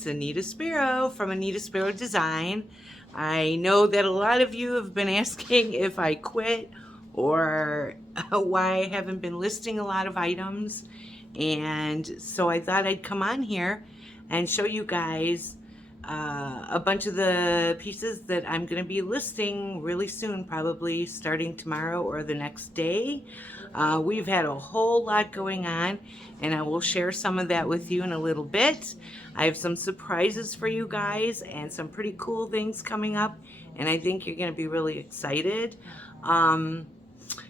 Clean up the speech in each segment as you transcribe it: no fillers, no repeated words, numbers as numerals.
it's Anita Spero from Anita Spero Design. I know that a lot of you have been asking if I quit or why I haven't been listing a lot of items. And so I thought I'd come on here and show you guys a bunch of the pieces that I'm going to be listing really soon, probably starting tomorrow or the next day. We've had a whole lot going on, and I will share some of that with you in a little bit. I have some surprises for you guys and some pretty cool things coming up, and I think you're going to be really excited.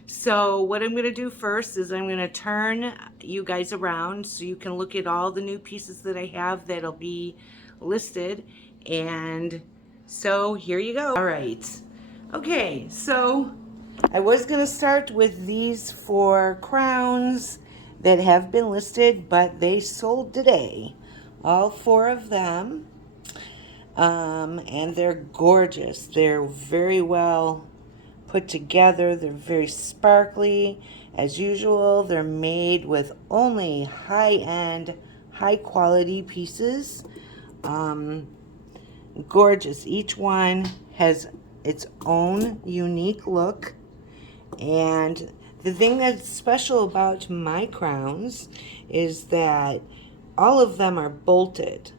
So what I'm going to do first is I'm going to turn you guys around so you can look at all the new pieces that I have that'll be listed. And so here you go. All right. Okay, so I was going to start with these 4 crowns that have been listed, but they sold today. All 4 of them. And they're gorgeous. They're very well put together. They're very sparkly. As usual, they're made with only high-end, high-quality pieces. Gorgeous. Each one has its own unique look. And the thing that's special about my crowns is that all of them are bolted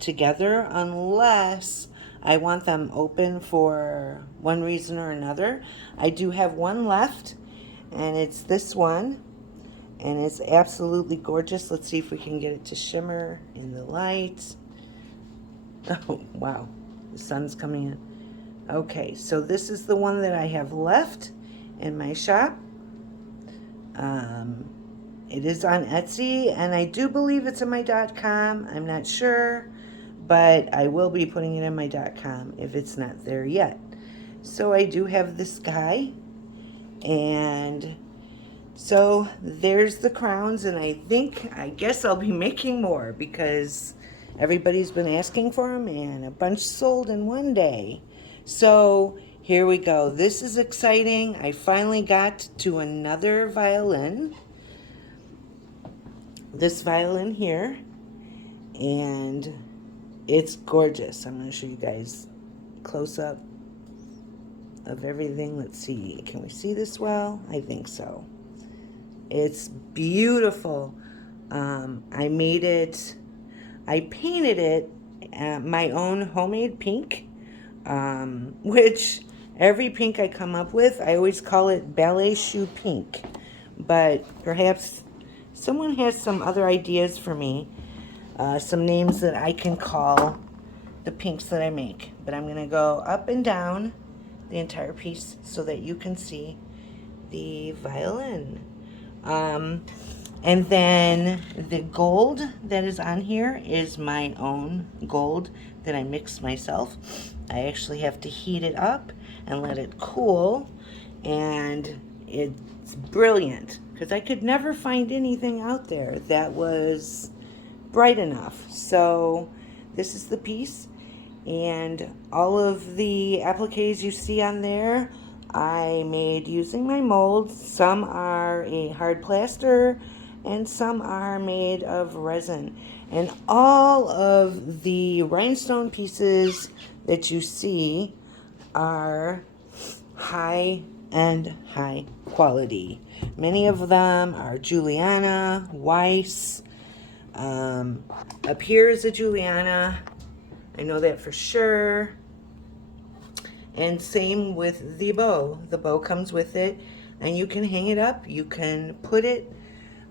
together unless I want them open for one reason or another. I do have one left, and it's this one, and it's absolutely gorgeous. Let's see if we can get it to shimmer in the light. Oh, wow, the sun's coming in. Okay, so this is the one that I have left in my shop. It is on Etsy, and I do believe it's in my .com. I'm not sure, but I will be putting it in my .com if it's not there yet. So I do have this guy, and so there's the crowns, and I guess I'll be making more because everybody's been asking for them, and a bunch sold in one day. So here we go. This is exciting. I finally got to another violin. This violin here, and it's gorgeous. I'm going to show you guys close up of everything. Let's see. Can we see this well? I think so. It's beautiful. I made it, I painted it my own homemade pink, which every pink I come up with, I always call it ballet shoe pink. But perhaps someone has some other ideas for me, some names that I can call the pinks that I make. But I'm going to go up and down the entire piece so that you can see the violin. And then the gold that is on here is my own gold that I mixed myself. I actually have to heat it up and let it cool, and it's brilliant because I could never find anything out there that was bright enough. So this is the piece, and all of the appliques you see on there I made using my molds. Some are a hard plaster and some are made of resin. And all of the rhinestone pieces that you see are high quality. Many of them are Juliana, Weiss. Up here is a Juliana. I know that for sure. And same with the bow. The bow comes with it, and you can hang it up. You can put it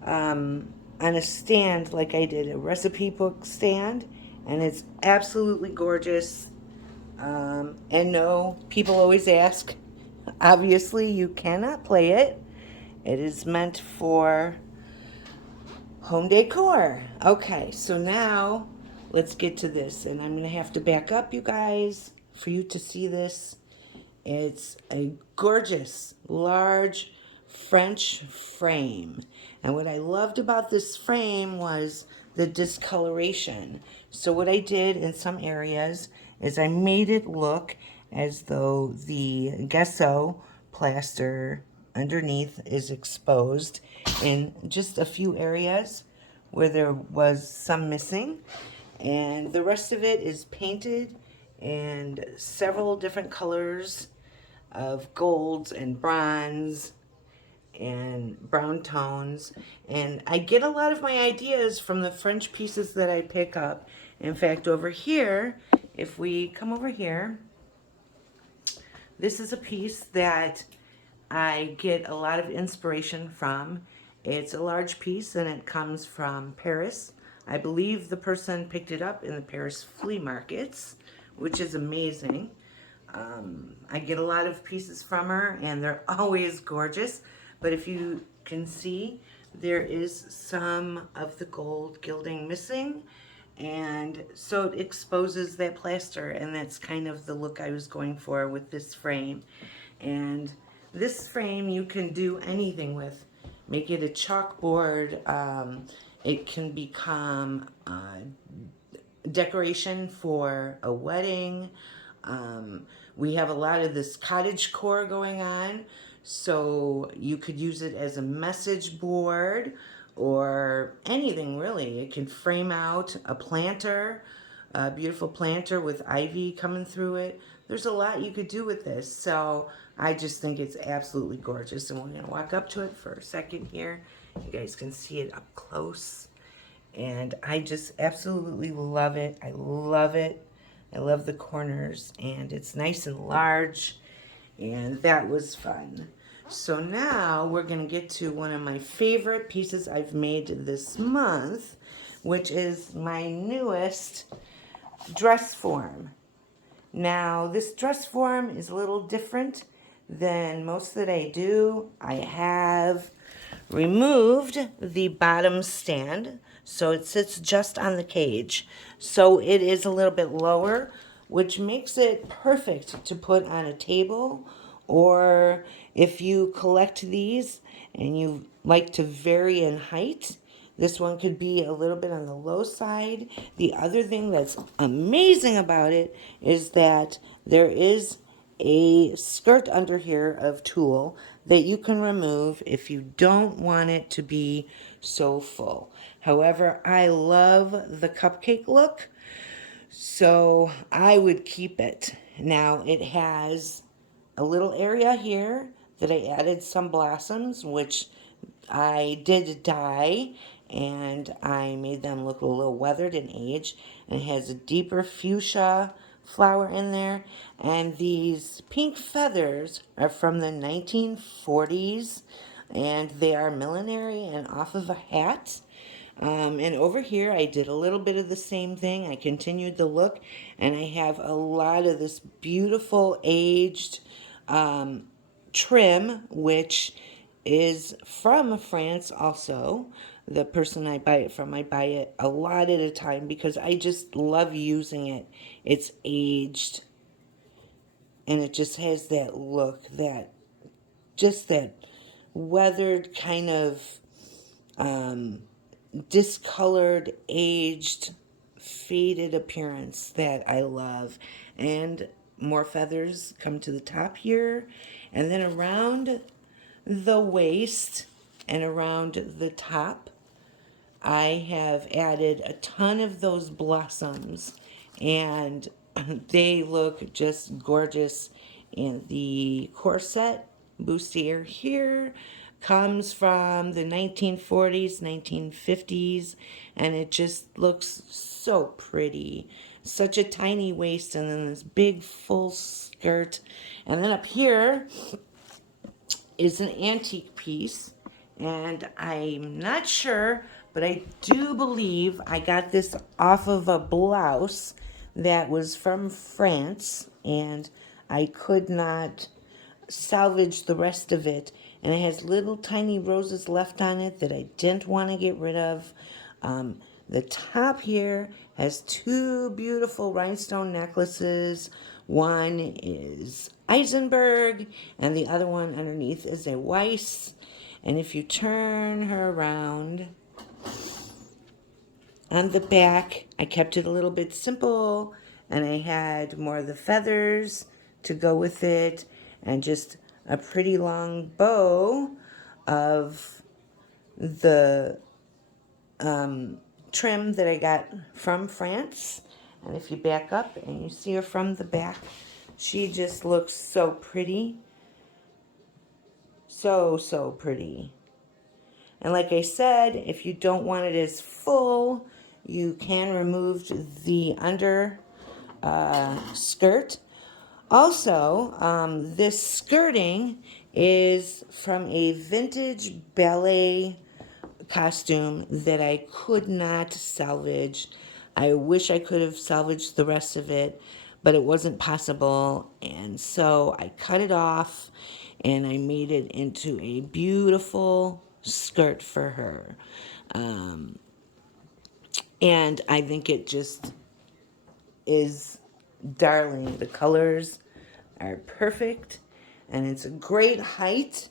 on a stand like I did, a recipe book stand, and it's absolutely gorgeous. And no, people always ask, obviously you cannot play it. It is meant for home decor. Okay, so now let's get to this, and I'm going to have to back up, you guys, for you to see this. It's a gorgeous, large French frame. And what I loved about this frame was the discoloration. So what I did in some areas is I made it look as though the gesso plaster underneath is exposed in just a few areas where there was some missing. And the rest of it is painted and several different colors of golds and bronze and brown tones. And I get a lot of my ideas from the French pieces that I pick up. In fact, over here, if we come over here, this is a piece that I get a lot of inspiration from. It's a large piece and it comes from Paris. I believe the person picked it up in the Paris flea markets, which is amazing. I get a lot of pieces from her and they're always gorgeous. But if you can see, there is some of the gold gilding missing. And so it exposes that plaster, and that's kind of the look I was going for with this frame. And this frame you can do anything with. Make it a chalkboard. It can become decoration for a wedding. We have a lot of this cottage core going on, so you could use it as a message board or anything really. It can frame out a planter, a beautiful planter with ivy coming through it. There's a lot you could do with this, so I just think it's absolutely gorgeous. And we're going to walk up to it for a second here. You guys can see it up close. And I just absolutely love it. I love it. I love the corners, and it's nice and large, and that was fun. So now we're going to get to one of my favorite pieces I've made this month, which is my newest dress form. Now, this dress form is a little different than most that I do. I have removed the bottom stand, so it sits just on the cage. So it is a little bit lower, which makes it perfect to put on a table, or if you collect these and you like to vary in height, this one could be a little bit on the low side. The other thing that's amazing about it is that there is a skirt under here of tulle that you can remove if you don't want it to be so full. However, I love the cupcake look, so I would keep it. Now it has a little area here that I added some blossoms, which I did dye, and I made them look a little weathered in age. And it has a deeper fuchsia flower in there. And these pink feathers are from the 1940s, and they are millinery and off of a hat. And over here, I did a little bit of the same thing. I continued the look, and I have a lot of this beautiful aged trim, which is from France also. The person I buy it from, I buy it a lot at a time because I just love using it. It's aged, and it just has that look, that weathered kind of discolored, aged, faded appearance that I love. And more feathers come to the top here, and then around the waist and around the top I have added a ton of those blossoms, and they look just gorgeous. And the corset bustier here comes from the 1940s, 1950s, and it just looks so pretty. Such a tiny waist, and then this big full skirt. And then up here is an antique piece, and I'm not sure, but I do believe I got this off of a blouse that was from France, and I could not salvage the rest of it, and it has little tiny roses left on it that I didn't want to get rid of. The top here has two beautiful rhinestone necklaces. One is Eisenberg, and the other one underneath is a Weiss. And if you turn her around, on the back, I kept it a little bit simple, and I had more of the feathers to go with it, and just a pretty long bow of the trim that I got from France. And if you back up and you see her from the back, she just looks so pretty. So, so pretty. And like I said, if you don't want it as full, you can remove the under skirt. Also, this skirting is from a vintage ballet costume that I could not salvage. I wish I could have salvaged the rest of it, but it wasn't possible. And so I cut it off and I made it into a beautiful skirt for her. And I think it just is darling. The colors are perfect and it's a great height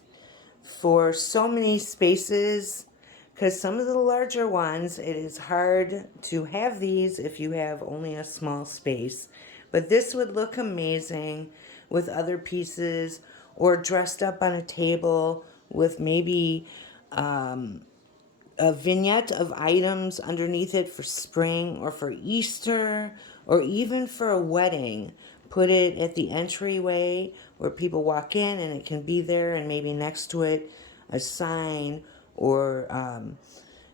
for so many spaces, because some of the larger ones, it is hard to have these if you have only a small space. But this would look amazing with other pieces or dressed up on a table with maybe a vignette of items underneath it for spring or for Easter or even for a wedding. Put it at the entryway where people walk in and it can be there, and maybe next to it a sign or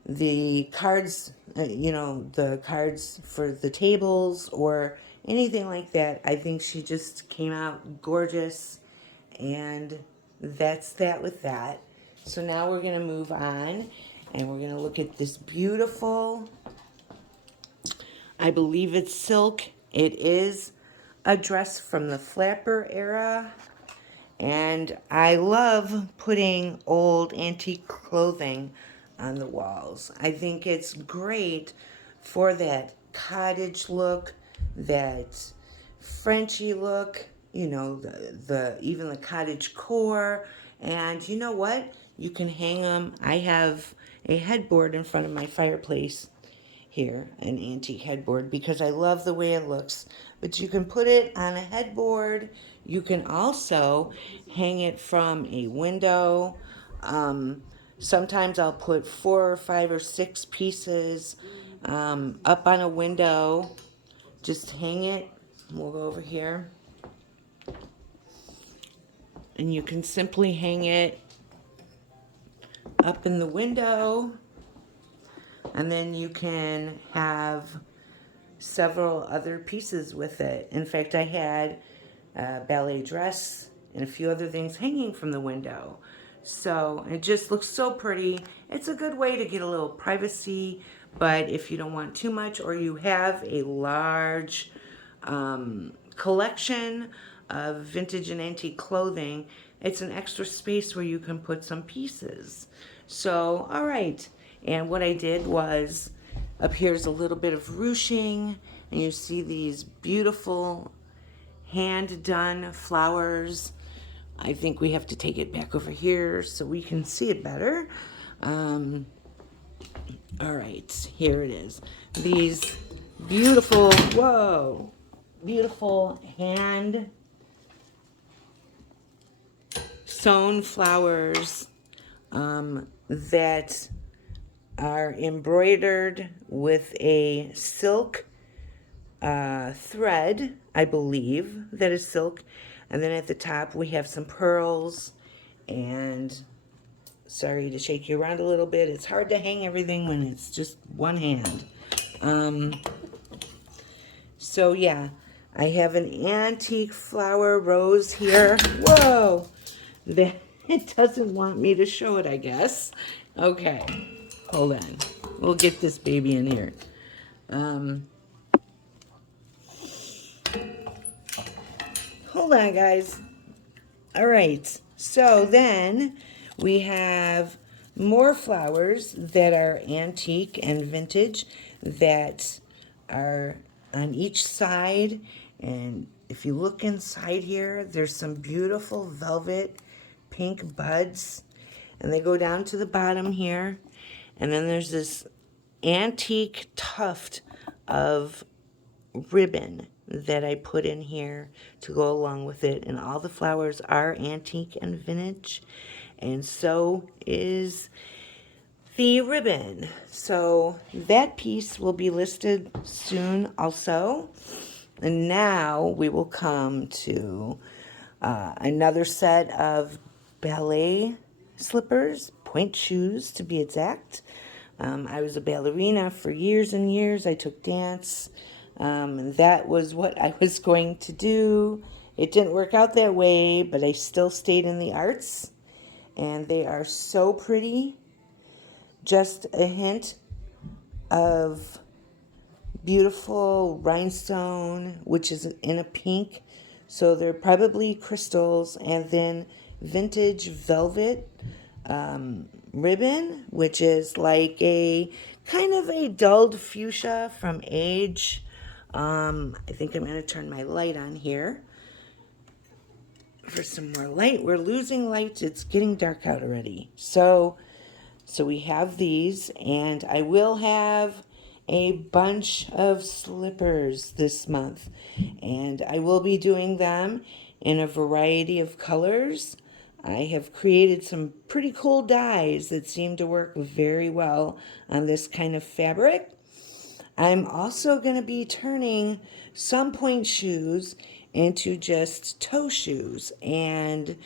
the cards, the cards for the tables or anything like that. I think she just came out gorgeous, and that's that with that. So now we're going to move on and we're going to look at this beautiful, I believe it's silk. It is a dress from the flapper era. And I love putting old antique clothing on the walls. I think it's great for that cottage look, that Frenchy look, the even the cottage core. And you know what? You can hang them. I have a headboard in front of my fireplace here, an antique headboard, because I love the way it looks. But you can put it on a headboard. You can also hang it from a window. Sometimes I'll put 4 or 5 or 6 pieces up on a window. Just hang it. We'll go over here. And you can simply hang it up in the window. And then you can have several other pieces with it. In fact, I had a ballet dress and a few other things hanging from the window. So it just looks so pretty. It's a good way to get a little privacy, but if you don't want too much or you have a large collection of vintage and antique clothing, it's an extra space where you can put some pieces. So, all right. And what I did was, up here's a little bit of ruching, and you see these beautiful hand-done flowers. I think we have to take it back over here so we can see it better. All right, here it is. These beautiful, beautiful hand sewn flowers that are embroidered with a silk thread, I believe that is silk. And then at the top we have some pearls, and sorry to shake you around a little bit. It's hard to hang everything when it's just one hand. So yeah, I have an antique flower rose here. Whoa! That it doesn't want me to show it, I guess. Okay, hold on. We'll get this baby in here. Hold on, guys. All right, so then we have more flowers that are antique and vintage that are on each side. And if you look inside here, there's some beautiful velvet pink buds, and they go down to the bottom here. And then there's this antique tuft of ribbon that I put in here to go along with it. And all the flowers are antique and vintage, and so is the ribbon. So that piece will be listed soon also. And now we will come to another set of ballet slippers, point shoes to be exact. I was a ballerina for years and years. I took dance, and that was what I was going to do. It didn't work out that way, but I still stayed in the arts, and they are so pretty. Just a hint of beautiful rhinestone, which is in a pink. So they're probably crystals, and then vintage velvet ribbon, which is like a kind of a dulled fuchsia from age. I think I'm going to turn my light on here for some more light. We're losing light. It's getting dark out already. So we have these, and I will have a bunch of slippers this month, and I will be doing them in a variety of colors. I have created some pretty cool dyes that seem to work very well on this kind of fabric. I'm also going to be turning some point shoes into just toe shoes. And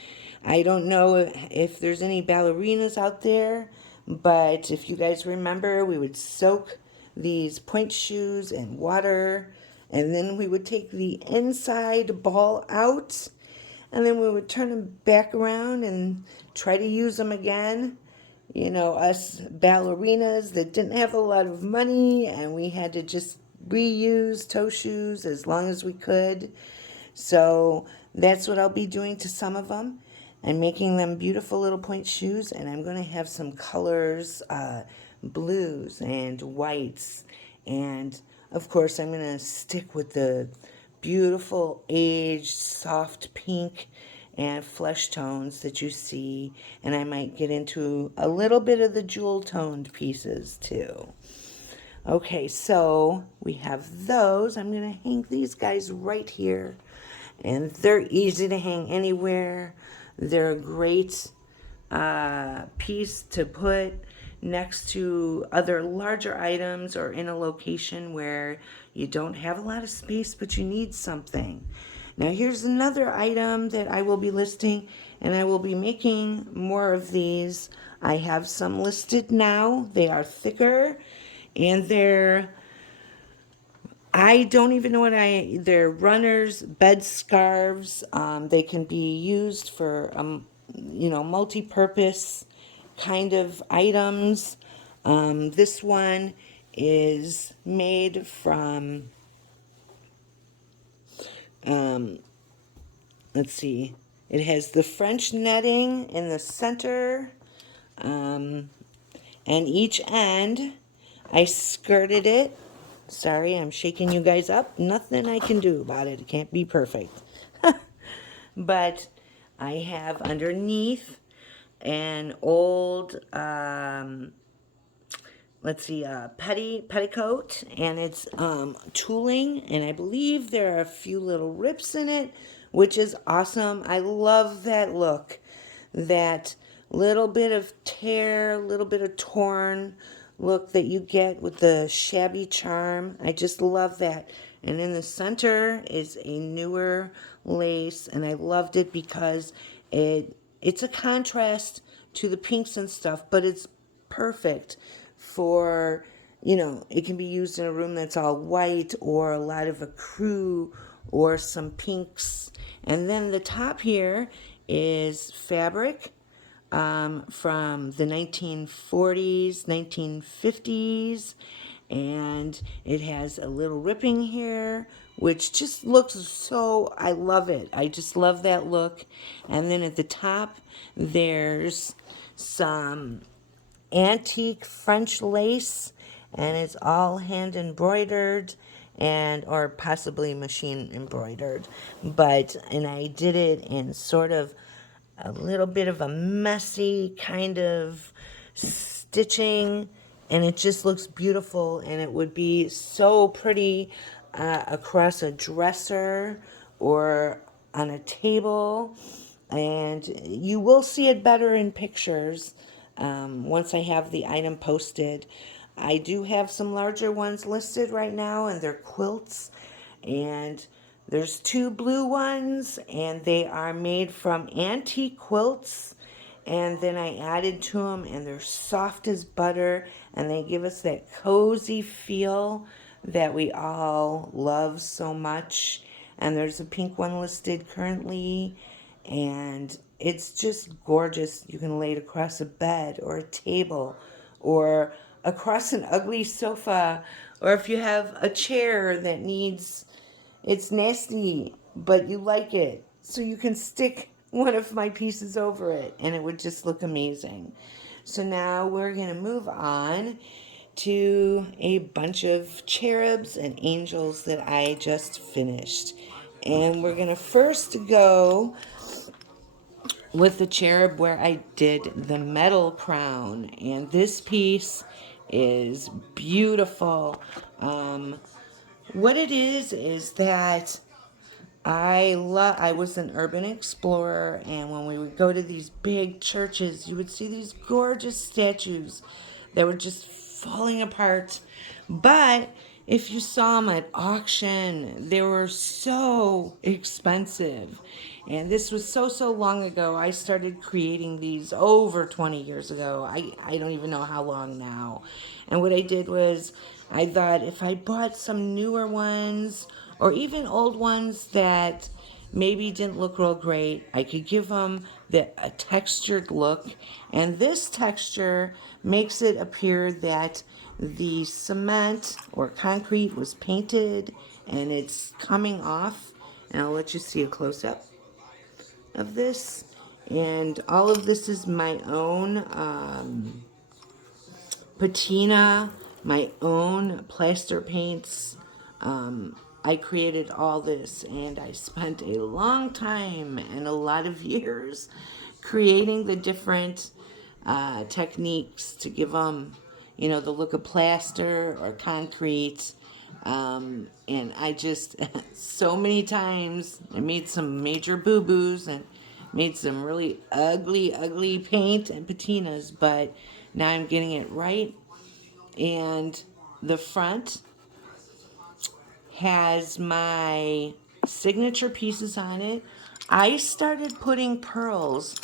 I don't know if there's any ballerinas out there, but if you guys remember, we would soak these point shoes in water, and then we would take the inside ball out, and then we would turn them back around and try to use them again. You know, us ballerinas that didn't have a lot of money, and we had to just reuse toe shoes as long as we could. So that's what I'll be doing to some of them. I'm making them beautiful little point shoes, and I'm going to have some colors, blues and whites. And of course, I'm going to stick with the beautiful aged soft pink and flesh tones that you see. And I might get into a little bit of the jewel toned pieces too. Okay, so we have those. I'm going to hang these guys right here. And they're easy to hang anywhere. They're a great piece to put next to other larger items or in a location where you don't have a lot of space but you need something. Now here's another item that I will be listing, and I will be making more of these. I have some listed now. They are thicker, and I don't even know they're runners, bed scarves. They can be used for, multi-purpose kind of items. This one is made from, let's see, it has the French netting in the center, and each end, I skirted it. Sorry, I'm shaking you guys up. Nothing I can do about it. It can't be perfect. But I have underneath an old, petticoat, and it's tooling, and I believe there are a few little rips in it, which is awesome. I love that look. That little bit of tear, little bit of torn look that you get with the shabby charm. I just love that. And in the center is a newer lace, and I loved it because it's a contrast to the pinks and stuff, but it's perfect for, it can be used in a room that's all white or a lot of a crew or some pinks. And then the top here is fabric from the 1940s, 1950s, and it has a little ripping here, which just looks so, I love it. I just love that look. And then at the top, there's some antique French lace, and it's all hand embroidered and or possibly machine embroidered, and I did it in sort of a little bit of a messy kind of stitching, and it just looks beautiful, and it would be so pretty across a dresser or on a table, and you will see it better in pictures. once I have the item posted. I do have some larger ones listed right now, and they're quilts. And there's 2 blue ones, and they are made from antique quilts. And then I added to them, and they're soft as butter, and they give us that cozy feel that we all love so much. And there's a pink one listed currently, and it's just gorgeous. You can lay it across a bed or a table or across an ugly sofa, or if you have a chair that needs, it's nasty, but you like it, so you can stick one of my pieces over it and it would just look amazing. So now we're going to move on to a bunch of cherubs and angels that I just finished. And we're going to first go with the cherub where I did the metal crown. And this piece is beautiful. What it is that I was an urban explorer, and when we would go to these big churches, you would see these gorgeous statues that were just falling apart. But if you saw them at auction, they were so expensive. And this was so long ago. I started creating these over 20 years ago. I don't even know how long now. And what I did was I thought if I bought some newer ones or even old ones that maybe didn't look real great, I could give them a textured look. And this texture makes it appear that the cement or concrete was painted and it's coming off. And I'll let you see a close-up of this. And all of this is my own patina, my own plaster paints. I created all this, and I spent a long time and a lot of years creating the different techniques to give them, the look of plaster or concrete. And I just, so many times, I made some major boo-boos and made some really ugly paint and patinas, but now I'm getting it right. And the front has my signature pieces on it. I started putting pearls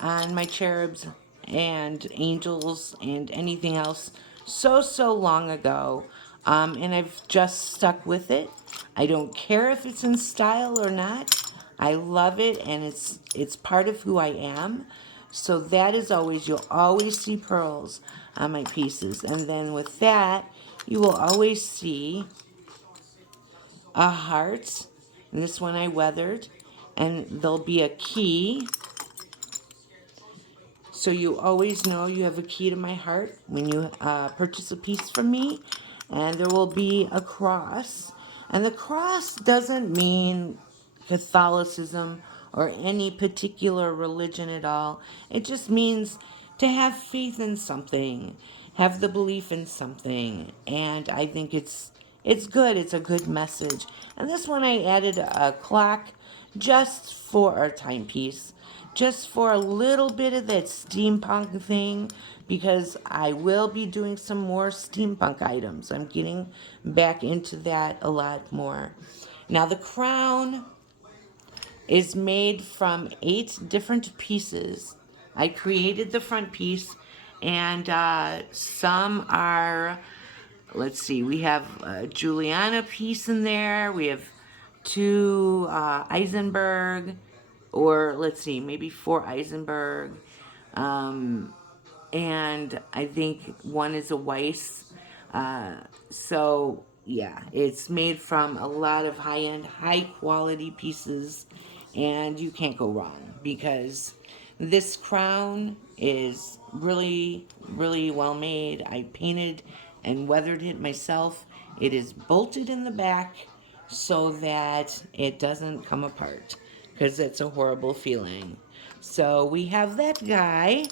on my cherubs and angels and anything else so long ago. And I've just stuck with it. I don't care if it's in style or not. I love it, and it's part of who I am. So that is always, you'll always see pearls on my pieces. And then with that, you will always see a heart. And this one I weathered. And there'll be a key. So you always know you have a key to my heart when you purchase a piece from me. And there will be a cross. And the cross doesn't mean Catholicism or any particular religion at all. It just means to have faith in something, have the belief in something. And I think it's good. It's a good message. And this one I added a clock just for our timepiece, just for a little bit of that steampunk thing, because I will be doing some more steampunk items. I'm getting back into that a lot more. Now the crown is made from 8 different pieces. I created the front piece, and some are, let's see, we have a Juliana piece in there. We have 2 Eisenberg, or let's see, maybe 4 Eisenberg. And I think one is a Weiss. So yeah, it's made from a lot of high-end, high-quality pieces, and you can't go wrong because this crown is really well made. I painted and weathered it myself. It is bolted in the back so that it doesn't come apart, because it's a horrible feeling. So we have that guy,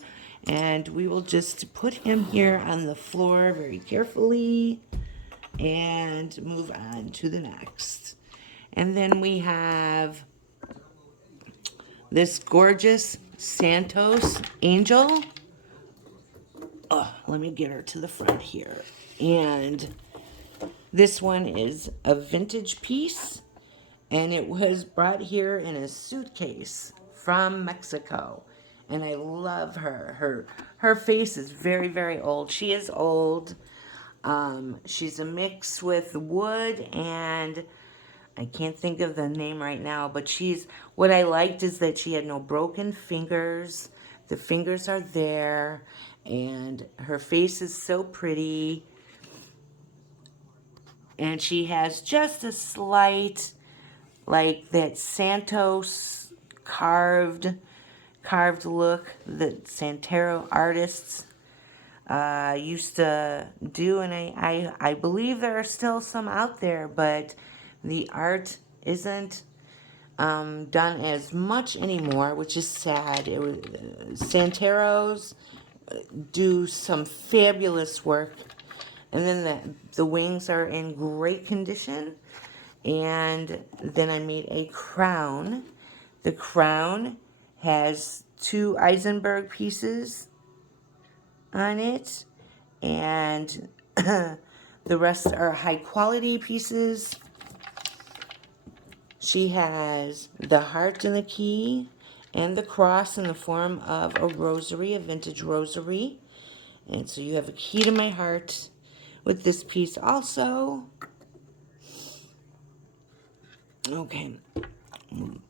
and we will just put him here on the floor very carefully and move on to the next. And then we have this gorgeous Santos angel. let me get her to the front here. And this one is a vintage piece, and it was brought here in a suitcase from Mexico. And I love her. Her face is very, very old. She is old. She's a mix with wood and I can't think of the name right now, but what I liked is that she had no broken fingers. The fingers are there, and her face is so pretty. And she has just a slight, like that Santos carved look that Santero artists used to do, and I believe there are still some out there, but the art isn't done as much anymore, which is sad. Santeros do some fabulous work, and then the wings are in great condition. And then I made a crown. The crown has 2 Eisenberg pieces on it, and the rest are high quality pieces. She has the heart and the key and the cross in the form of a rosary, a vintage rosary. And so you have a key to my heart with this piece also. Okay,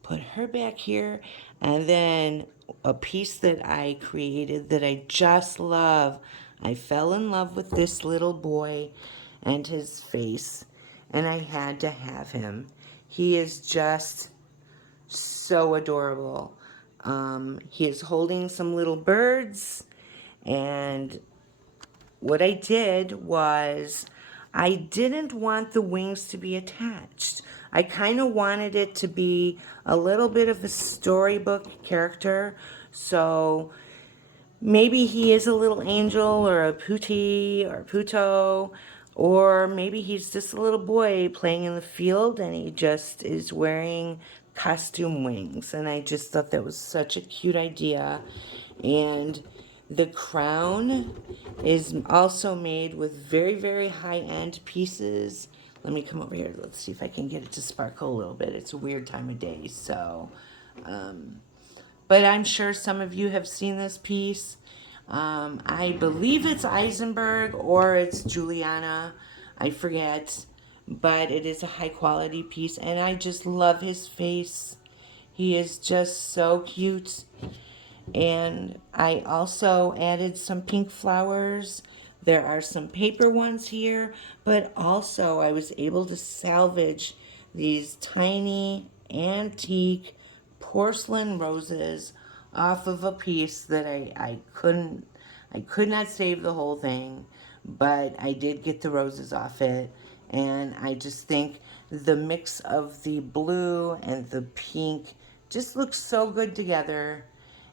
put her back here. And then a piece that I created that I just love. I fell in love with this little boy and his face, and I had to have him. He is just so adorable. He is holding some little birds, and what I did was I didn't want the wings to be attached. I kind of wanted it to be a little bit of a storybook character. So maybe he is a little angel or a putti or puto, or maybe he's just a little boy playing in the field and he just is wearing costume wings. And I just thought that was such a cute idea. And the crown is also made with very, very high-end pieces. Let me come over here. Let's see if I can get it to sparkle a little bit. It's a weird time of day, so... but I'm sure some of you have seen this piece. I believe it's Eisenberg or it's Juliana. I forget. But it is a high-quality piece, and I just love his face. He is just so cute. And I also added some pink flowers. There are some paper ones here, but also I was able to salvage these tiny antique porcelain roses off of a piece that I could not save the whole thing, but I did get the roses off it. And I just think the mix of the blue and the pink just looks so good together.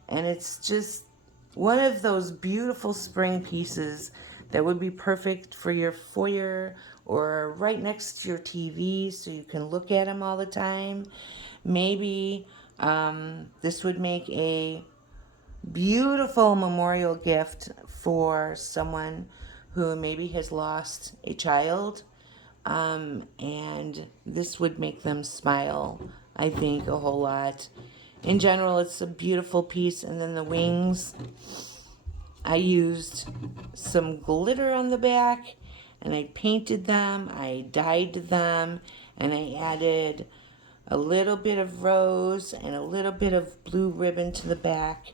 And it's just one of those beautiful spring pieces that would be perfect for your foyer or right next to your TV so you can look at them all the time. Maybe this would make a beautiful memorial gift for someone who maybe has lost a child. And this would make them smile, I think, a whole lot. In general, it's a beautiful piece. And then the wings, I used some glitter on the back, and I painted them, I dyed them, and I added a little bit of rose and a little bit of blue ribbon to the back.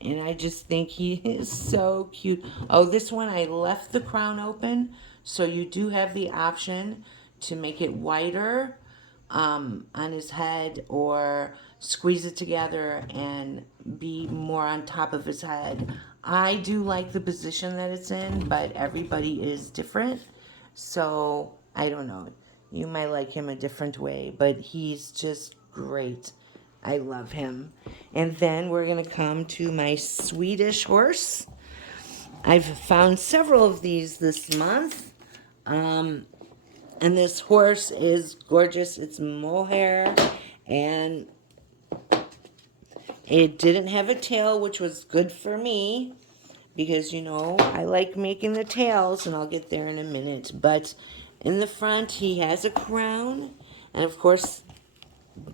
And I just think he is so cute. Oh, this one I left the crown open, so you do have the option to make it wider on his head or squeeze it together and be more on top of his head. I do like the position that it's in, but everybody is different. So I don't know. You might like him a different way, but he's just great. I love him. And then we're going to come to my Swedish horse. I've found several of these this month. And this horse is gorgeous. It's mohair, and it didn't have a tail, which was good for me. because, you know, I like making the tails, and I'll get there in a minute. But in the front, he has a crown, and of course,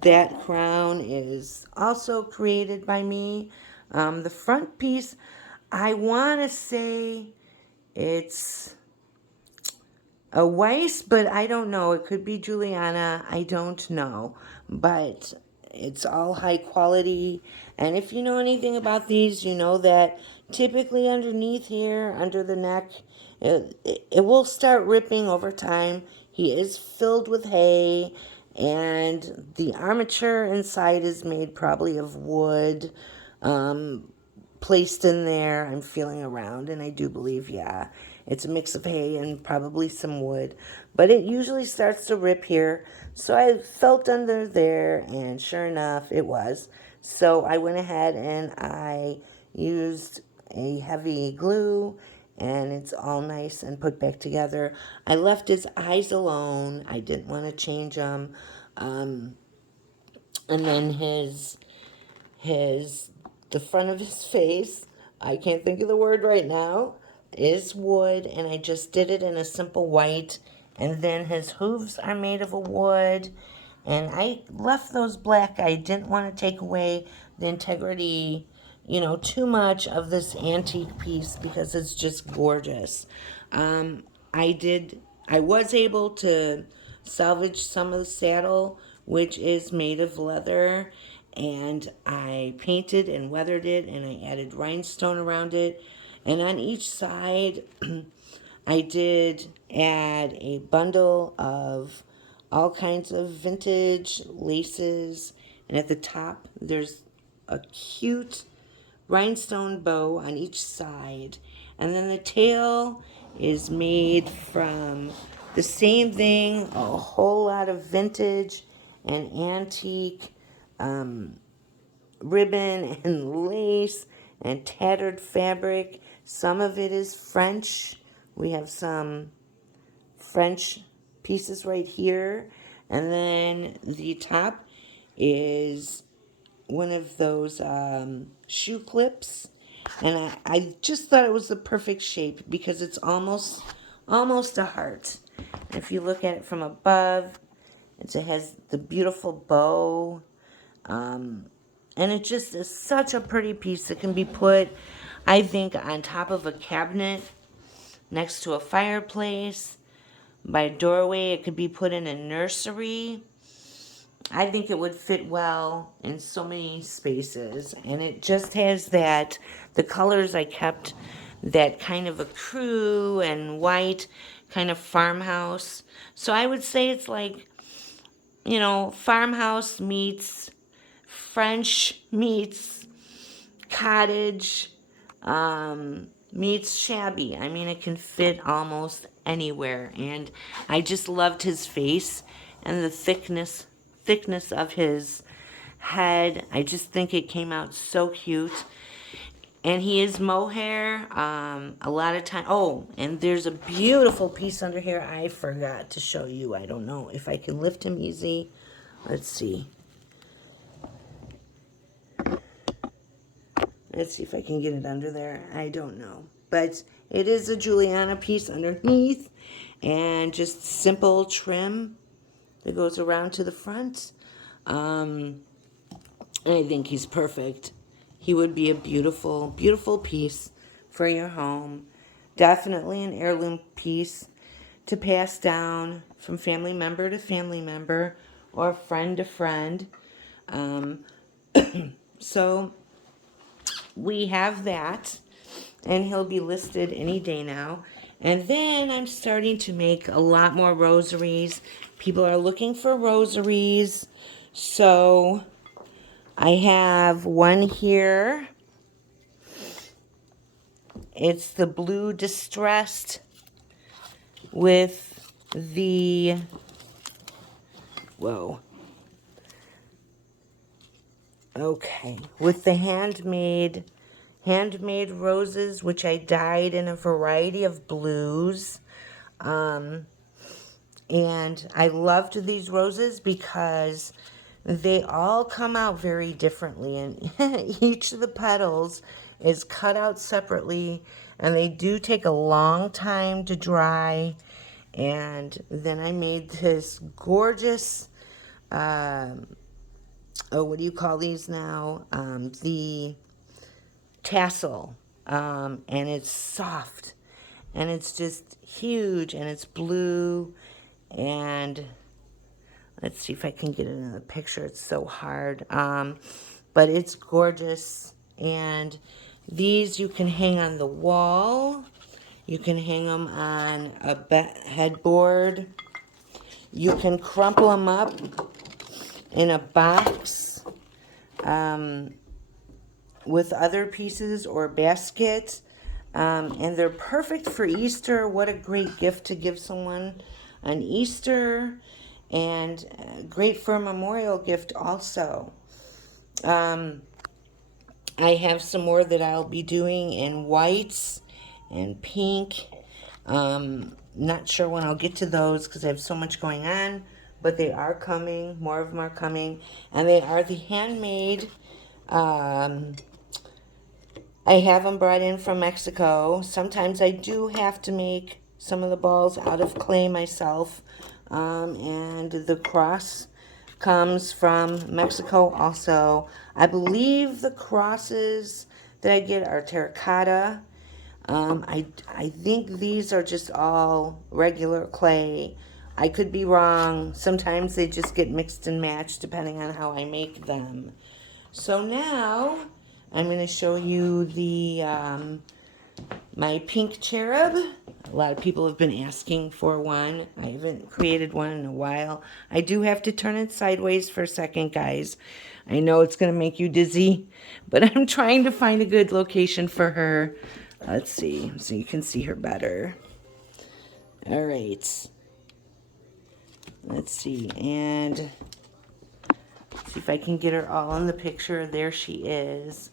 that crown is also created by me. The front piece, I want to say it's a Weiss, but I don't know. It could be Juliana. I don't know. But it's all high quality. And if you know anything about these, you know that typically underneath here, under the neck, it will start ripping over time. He is filled with hay, and the armature inside is made probably of wood. Placed in there. I'm feeling around, and I do believe, yeah, it's a mix of hay and probably some wood. But it usually starts to rip here. So I felt under there, and sure enough, it was. So I went ahead and I used a heavy glue, and it's all nice and put back together. I left his eyes alone. I didn't want to change them. And then his the front of his face, I can't think of the word right now, is wood, and I just did it in a simple white. And then his hooves are made of a wood, and I left those black. I didn't want to take away the integrity, you know, too much of this antique piece, because it's just gorgeous. I was able to salvage some of the saddle, which is made of leather, and I painted and weathered it, and I added rhinestone around it. And on each side, I did add a bundle of all kinds of vintage laces, and at the top, there's a cute rhinestone bow on each side. And then the tail is made from the same thing, a whole lot of vintage and antique ribbon and lace and tattered fabric. Some of it is French. We have some French pieces right here. And then the top is one of those shoe clips. And I just thought it was the perfect shape, because it's almost a heart. And if you look at it from above, it has the beautiful bow. And it just is such a pretty piece that can be put, I think, on top of a cabinet, next to a fireplace, by a doorway. It could be put in a nursery. I think it would fit well in so many spaces. And it just has that, the colors I kept, that kind of a crew and white kind of farmhouse. So I would say it's like, you know, farmhouse meets French meets cottage meets shabby. I mean, it can fit almost anywhere. And I just loved his face and the thickness of his head. I just think it came out so cute. And he is mohair. A lot of time. Oh, and there's a beautiful piece under here I forgot to show you. I don't know if I can lift him easy. Let's see. Let's see if I can get it under there. I don't know. But it is a Juliana piece underneath, and just simple trim that goes around to the front. And I think he's perfect. He would be a beautiful, beautiful piece for your home. Definitely an heirloom piece to pass down from family member to family member, or friend to friend. So we have that, and he'll be listed any day now. And then I'm starting to make a lot more rosaries. People are looking for rosaries. So I have one here. It's the blue distressed with the, whoa. Okay, with the handmade roses, which I dyed in a variety of blues. And I loved these roses because they all come out very differently, and each of the petals is cut out separately, and they do take a long time to dry. And then I made this gorgeous, oh, what do you call these now? The tassel, and it's soft, and it's just huge, and it's blue, and let's see if I can get it in the picture. It's so hard, but it's gorgeous. And these you can hang on the wall. You can hang them on a headboard. You can crumple them up in a box with other pieces or baskets. And they're perfect for Easter. What a great gift to give someone on Easter, and great for a memorial gift also. I have some more that I'll be doing in whites and pink. Not sure when I'll get to those because I have so much going on, but they are coming. More of them are coming, and they are the handmade. I have them brought in from Mexico. Sometimes I do have to make some of the balls out of clay myself, and the cross comes from Mexico also. I believe the crosses that I get are terracotta. I think these are just all regular clay. I could be wrong. Sometimes they just get mixed and matched depending on how I make them. So now I'm going to show you the my pink cherub. A lot of people have been asking for one. I haven't created one in a while. I do have to turn it sideways for a second, guys. I know it's going to make you dizzy, but I'm trying to find a good location for her. Let's see, so you can see her better. All right. Let's see, and see if I can get her all in the picture. There she is,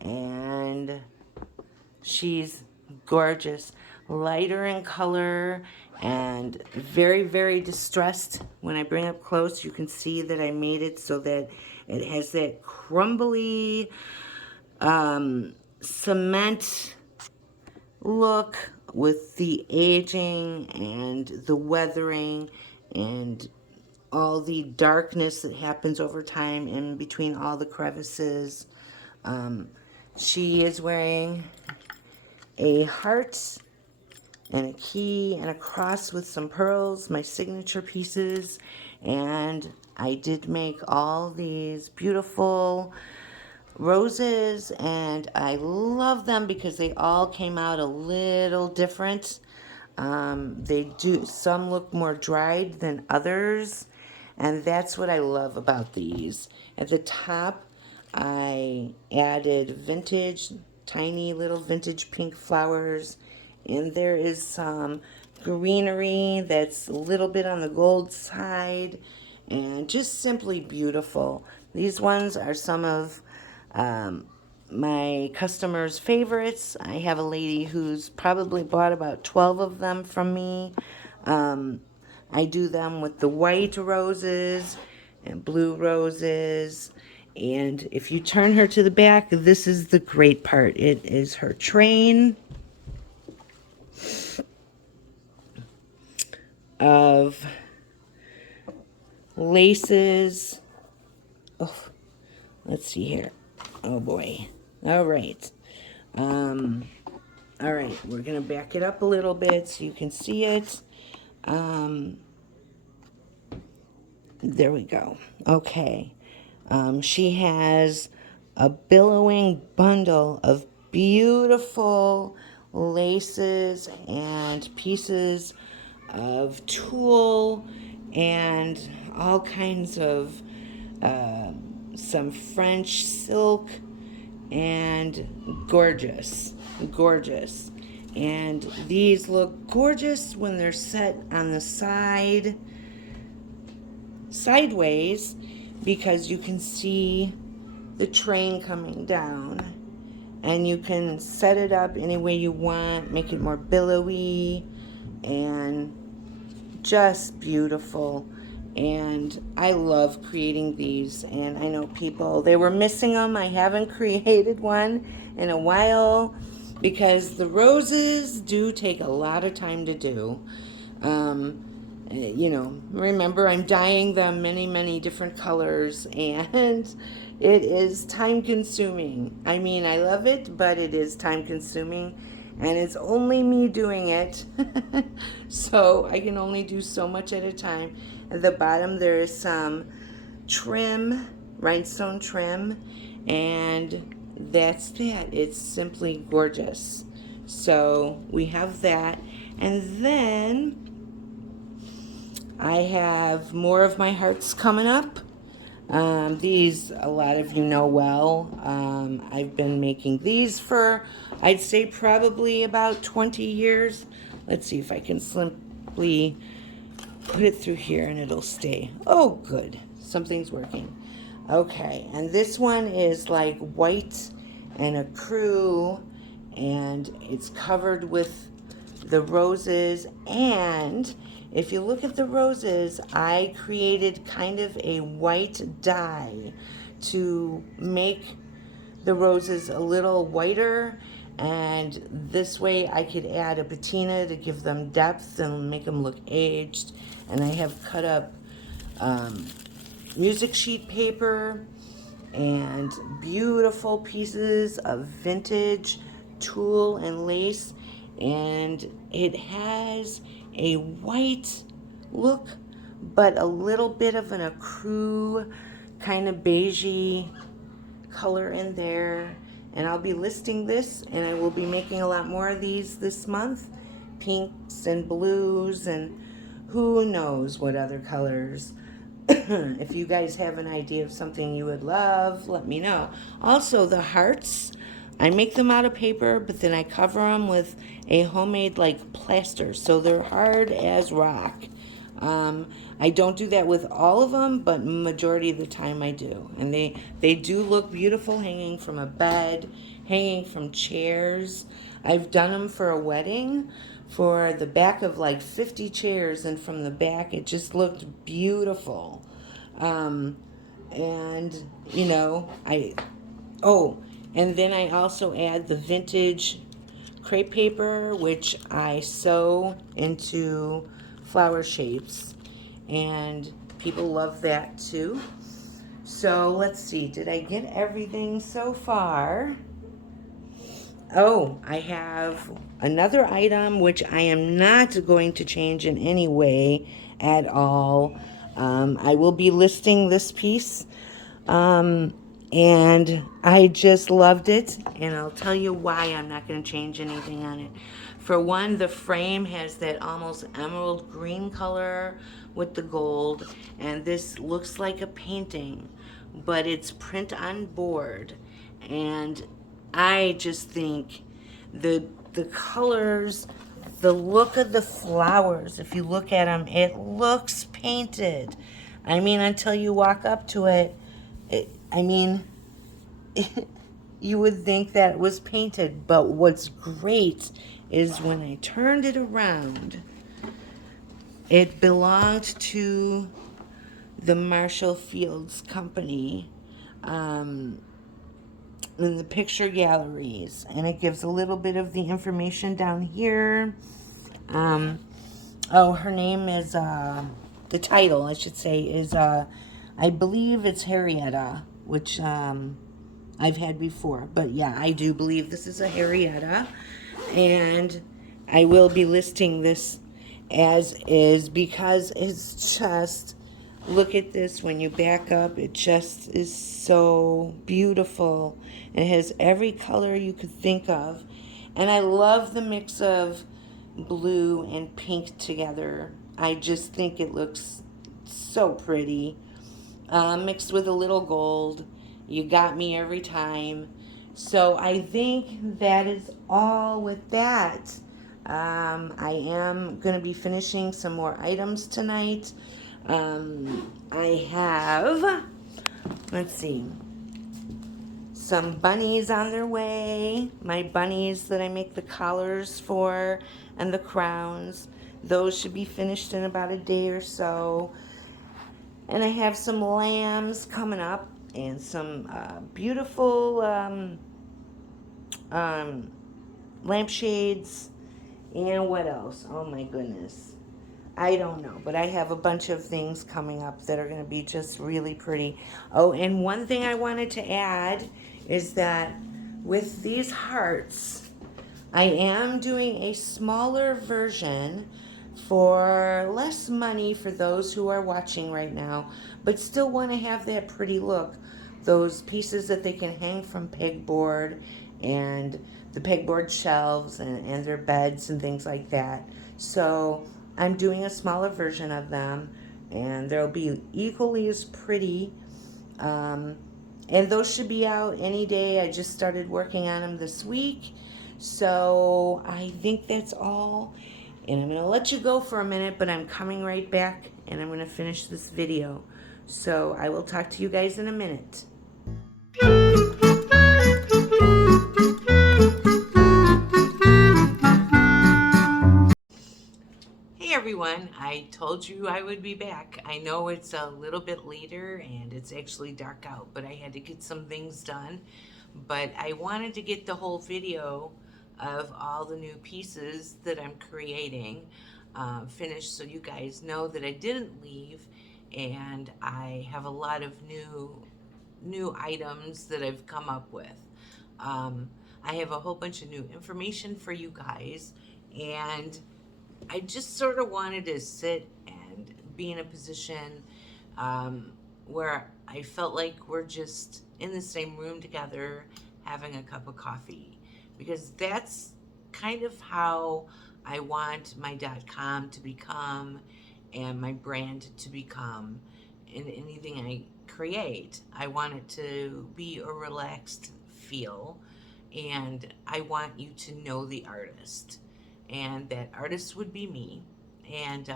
and she's gorgeous, lighter in color, and very, very distressed. When I bring up close, you can see that I made it so that it has that crumbly cement look with the aging and the weathering and all the darkness that happens over time in between all the crevices. She is wearing a heart and a key and a cross with some pearls, my signature pieces. And I did make all these beautiful roses, and I love them because they all came out a little different. They do, some look more dried than others, and that's what I love about these. At the top, I added vintage, tiny little vintage pink flowers, and there is some greenery that's a little bit on the gold side, and just simply beautiful. These ones are some of my customers' favorites. I have a lady who's probably bought about 12 of them from me. I do them with the white roses and blue roses. And if you turn her to the back, this is the great part. It is her train of laces. Oh, let's see here. Oh boy. All right. All right, we're going to back it up a little bit so you can see it. There we go. Okay. She has a billowing bundle of beautiful laces and pieces of tulle and all kinds of some French silk, and gorgeous. And these look gorgeous when they're set on the sideways, because you can see the train coming down, and you can set it up any way you want, make it more billowy and just beautiful. And I love creating these. And I know people, they were missing them. I haven't created one in a while because the roses do take a lot of time to do. You know, remember I'm dyeing them many, many different colors, and it is time consuming. I mean, I love it, but it is time consuming, and it's only me doing it. So I can only do so much at a time. At the bottom, there is some trim, rhinestone trim, and that's that. It's simply gorgeous. So we have that, and then I have more of my hearts coming up. These, a lot of you know well. I've been making these for, I'd say, probably about 20 years. Let's see if I can simply put it through here and it'll stay. Oh, good. Something's working. Okay, and this one is like white and a crew, and it's covered with the roses. And if you look at the roses, I created kind of a white dye to make the roses a little whiter, and this way I could add a patina to give them depth and make them look aged. And I have cut up music sheet paper and beautiful pieces of vintage tulle and lace, and it has a white look but a little bit of an ecru kind of beigey color in there. And I'll be listing this, and I will be making a lot more of these this month, pinks and blues and who knows what other colors. If you guys have an idea of something you would love, let me know. Also, the hearts, I make them out of paper, but then I cover them with a homemade like plaster, so they're hard as rock. I don't do that with all of them, but majority of the time I do. And they do look beautiful hanging from a bed, hanging from chairs. I've done them for a wedding, for the back of like 50 chairs, and from the back it just looked beautiful. And you know, and then I also add the vintage crepe paper, which I sew into flower shapes, and people love that too. So let's see, did I get everything so far? Oh, I have another item which I am not going to change in any way at all. I will be listing this piece, and I just loved it, and I'll tell you why I'm not going to change anything on it. For one, the frame has that almost emerald green color with the gold, and this looks like a painting, but it's print on board, and I just think the colors, the look of the flowers, if you look at them, it looks painted. I mean, until you walk up to it, you would think that it was painted. But what's great is when I turned it around, it belonged to the Marshall Fields Company, in the picture galleries, and it gives a little bit of the information down here. Her name is, the title, I should say, is, I believe it's Harrietta, which I've had before. But yeah, I do believe this is a Harrietta, and I will be listing this as is because it's just, look at this when you back up. It just is so beautiful. It has every color you could think of. And I love the mix of blue and pink together. I just think it looks so pretty. Mixed with a little gold. You got me every time. So I think that is all with that. I am going to be finishing some more items tonight. I have, let's see, some bunnies on their way. My bunnies that I make the collars for and the crowns. Those should be finished in about a day or so. And I have some lambs coming up and some beautiful um, lampshades. And what else? Oh my goodness. I don't know, but I have a bunch of things coming up that are going to be just really pretty. Oh, and one thing I wanted to add is that with these hearts, I am doing a smaller version for less money for those who are watching right now, but still want to have that pretty look. Those pieces that they can hang from pegboard and the pegboard shelves and their beds and things like that. So I'm doing a smaller version of them, and they'll be equally as pretty. Um, and those should be out any day. I just started working on them this week. So I think that's all. And I'm going to let you go for a minute, but I'm coming right back and I'm going to finish this video. So I will talk to you guys in a minute. Hey everyone, I told you I would be back. I know it's a little bit later and it's actually dark out, but I had to get some things done. But I wanted to get the whole video of all the new pieces that I'm creating finished so you guys know that I didn't leave, and I have a lot of new items that I've come up with. Um, I have a whole bunch of new information for you guys, and I just sort of wanted to sit and be in a position um, where I felt like we're just in the same room together having a cup of coffee, because that's kind of how I want my .com to become and my brand to become. In anything I create, I want it to be a relaxed feel, and I want you to know the artist, and that artist would be me. And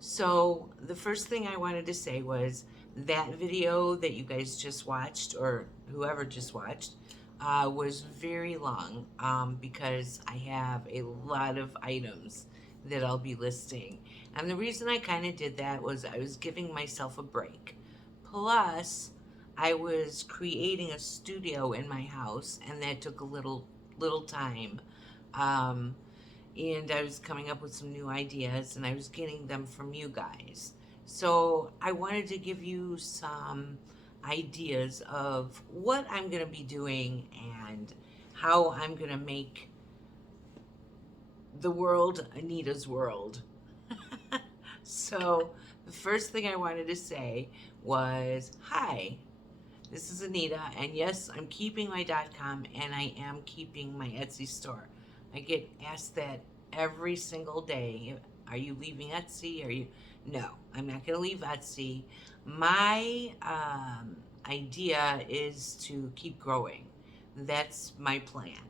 so the first thing I wanted to say was that video that you guys just watched, or whoever just watched, was very long because I have a lot of items that I'll be listing. And the reason I kind of did that was I was giving myself a break. Plus, I was creating a studio in my house, and that took a little time. Um, and I was coming up with some new ideas, and I was getting them from you guys. So I wanted to give you some ideas of what I'm going to be doing and how I'm going to make the world Anita's world. So the first thing I wanted to say was, hi, this is Anita, and yes, I'm keeping my .com and I am keeping my Etsy store. I get asked that every single day. Are you leaving Etsy? Are you? No, I'm not going to leave Etsy. My idea is to keep growing. That's my plan.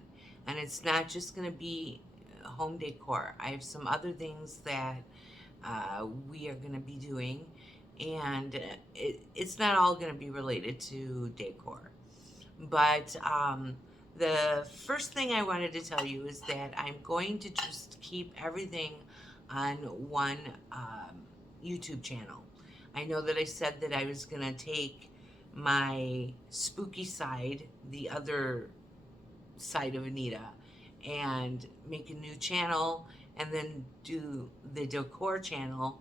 And it's not just going to be home decor. I have some other things that we are going to be doing, and it's not all going to be related to decor. But the first thing I wanted to tell you is that I'm going to just keep everything on one YouTube channel. I know that I said that I was going to take my spooky side, the other side of Anita, and make a new channel and then do the decor channel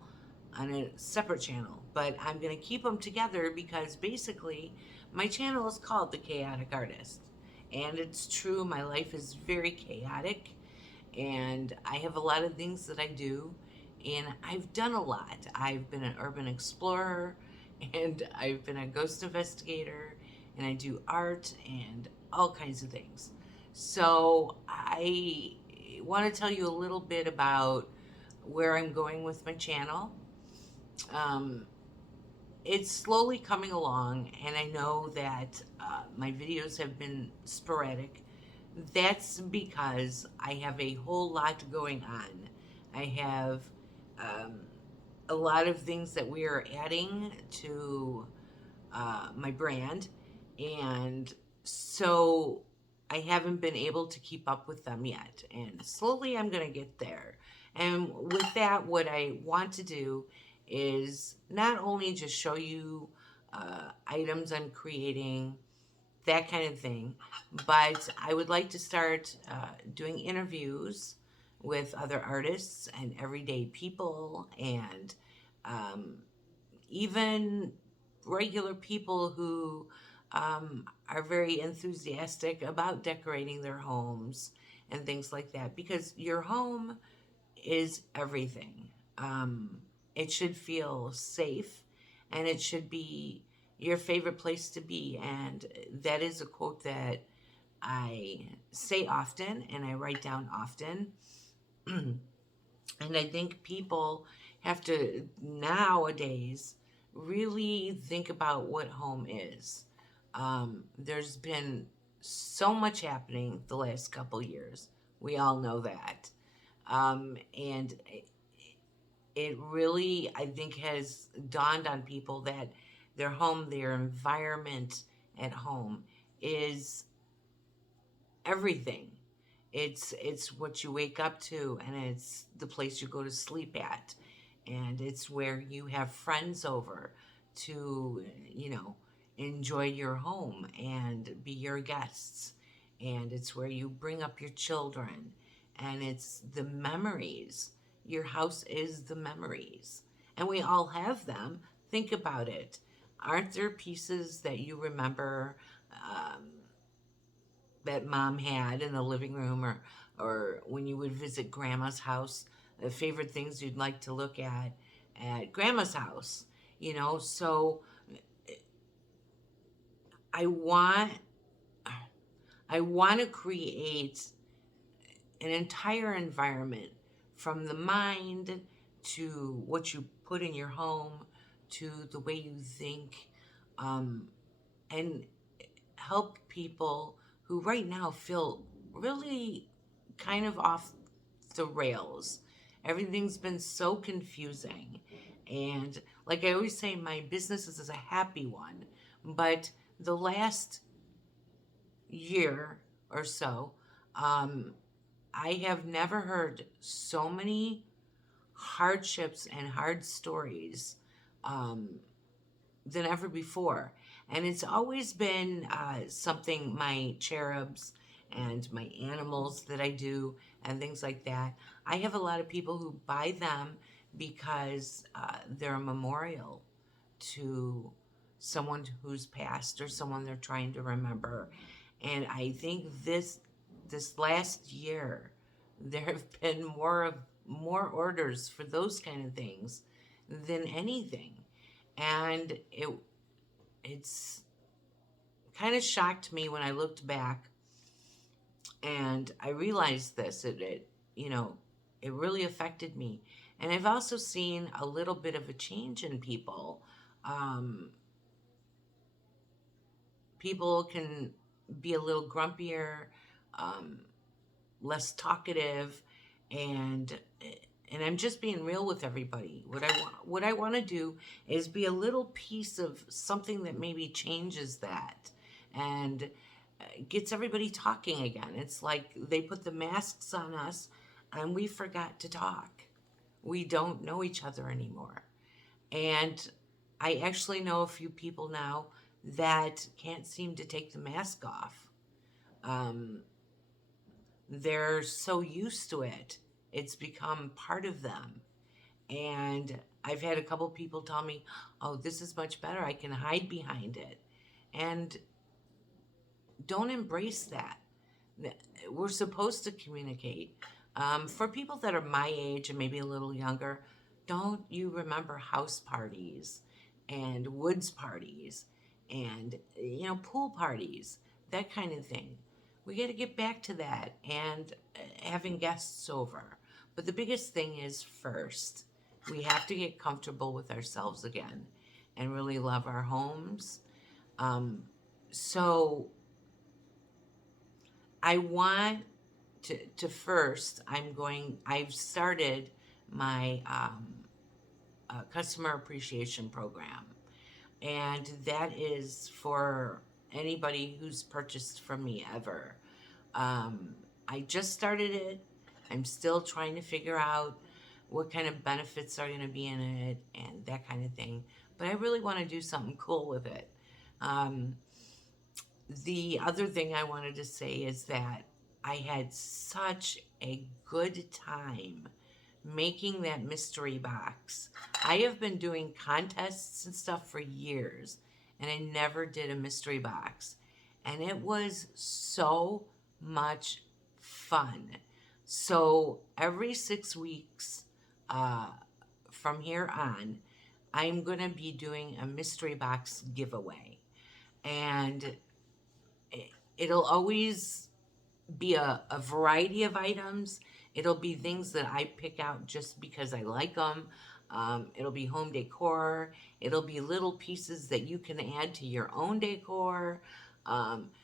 on a separate channel. But I'm going to keep them together because basically my channel is called The Chaotic Artist. And it's true, my life is very chaotic, and I have a lot of things that I do, and I've done a lot. I've been an urban explorer, and I've been a ghost investigator, and I do art and all kinds of things. So I want to tell you a little bit about where I'm going with my channel. Um, it's slowly coming along, and I know that my videos have been sporadic. That's because I have a whole lot going on. I have um, a lot of things that we are adding to my brand, and so I haven't been able to keep up with them yet. And slowly I'm going to get there. And with that, what I want to do is not only just show you items I'm creating, that kind of thing, but I would like to start doing interviews with other artists and everyday people, and um, even regular people who are very enthusiastic about decorating their homes and things like that, because your home is everything. It should feel safe, and it should be your favorite place to be. And that is a quote that I say often and I write down often. And I think people have to nowadays really think about what home is. There's been so much happening the last couple years. We all know that. And it really, I think, has dawned on people that their home, their environment at home is everything. It's what you wake up to, and it's the place you go to sleep at, and it's where you have friends over to, enjoy your home and be your guests, and it's where you bring up your children, and it's the memories. Your house is the memories, and we all have them. Think about it. Aren't there pieces that you remember? That mom had in the living room, or when you would visit grandma's house, the favorite things you'd like to look at grandma's house, so I want I want to create an entire environment, from the mind to what you put in your home to the way you think, and help people who right now feel really kind of off the rails. Everything's been so confusing. And like I always say, my business is a happy one. But the last year or so, um, I have never heard so many hardships and hard stories than ever before. And it's always been something, my cherubs and my animals that I do and things like that. I have a lot of people who buy them because they're a memorial to someone who's passed or someone they're trying to remember. And I think this last year there have been more orders for those kind of things than anything. And it's kind of shocked me when I looked back and I realized this. It really affected me. And I've also seen a little bit of a change in people. Um, People can be a little grumpier, um, less talkative, and I'm just being real with everybody. What I want to do is be a little piece of something that maybe changes that, and gets everybody talking again. It's like they put the masks on us and we forgot to talk. We don't know each other anymore. And I actually know a few people now that can't seem to take the mask off. Um, they're so used to it, it's become part of them. And I've had a couple people tell me, oh, this is much better. I can hide behind it. And don't embrace that. We're supposed to communicate. For people that are my age and maybe a little younger, don't you remember house parties and woods parties and pool parties, that kind of thing? We got to get back to that, and having guests over. But the biggest thing is, first, we have to get comfortable with ourselves again and really love our homes. So I want to first, I've started my customer appreciation program. And that is for anybody who's purchased from me ever. I just started it. I'm still trying to figure out. what kind of benefits are going to be in it, and that kind of thing. But I really want to do something cool with it. Um, the other thing I wanted to say is that I had such a good time making that mystery box. I have been doing contests and stuff for years, and I never did a mystery box. And it was so much fun. So every 6 weeks from here on, I'm going to be doing a mystery box giveaway. And it'll always be a variety of items. It'll be things that I pick out just because I like them. It'll be home decor. It'll be little pieces that you can add to your own decor.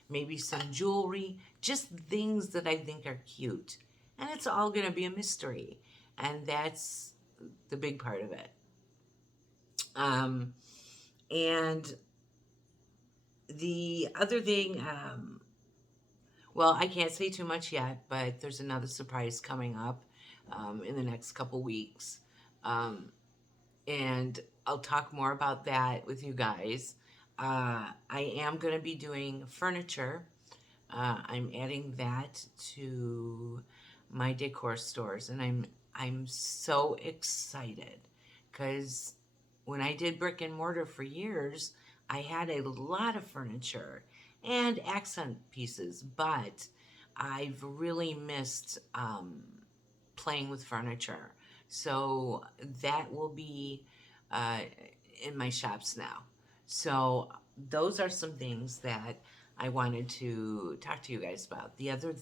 Maybe some jewelry, just things that I think are cute. And it's all going to be a mystery. And that's the big part of it. And the other thing, well, I can't say too much yet, but there's another surprise coming up in the next couple weeks. And I'll talk more about that with you guys. I am going to be doing furniture. I'm adding that to my decor stores, and I'm so excited because when I did brick and mortar for years, I had a lot of furniture and accent pieces, but I've really missed playing with furniture. So that will be uh, in my shops now. So those are some things that I wanted to talk to you guys about. The other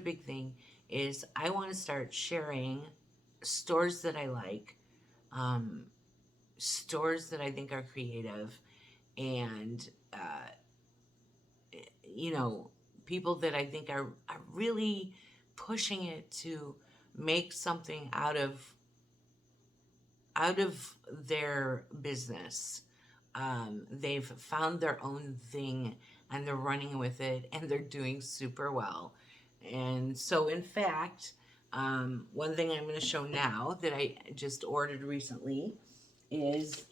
big thing is I want to start sharing stores that I like, um, stores that I think are creative, and you know, people that I think are really pushing it to make something out of their business. They've found their own thing and they're running with it and they're doing super well. And so, in fact, one thing I'm going to show now that I just ordered recently is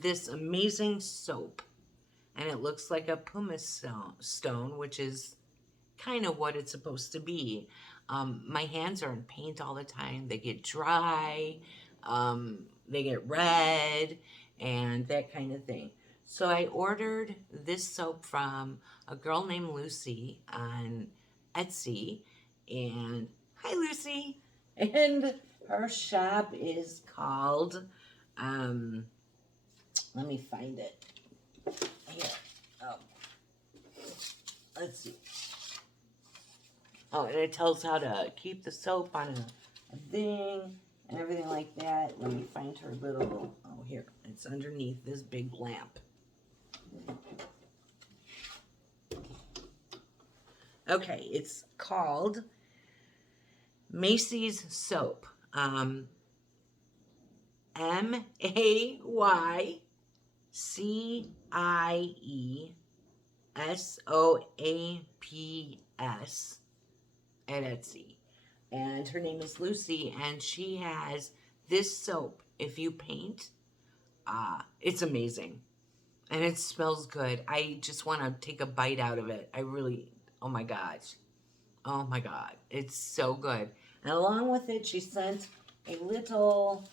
this amazing soap. And it looks like a pumice stone, which is kind of what it's supposed to be. My hands are in paint all the time. They get dry, they get red, and that kind of thing. So I ordered this soap from a girl named Lucy on Etsy. And hi, Lucy. And her shop is called, let me find it. Here. Oh, let's see. Oh, and it tells how to keep the soap on a thing and everything like that. Let me find her little, oh, here. It's underneath this big lamp. Okay, it's called Macy's Soap. MAYCIESOAPS at Etsy. And her name is Lucy, and she has this soap. If you paint, it's amazing. And it smells good. I just want to take a bite out of it. I really, oh my gosh. Oh my God. It's so good. And along with it, she sent a little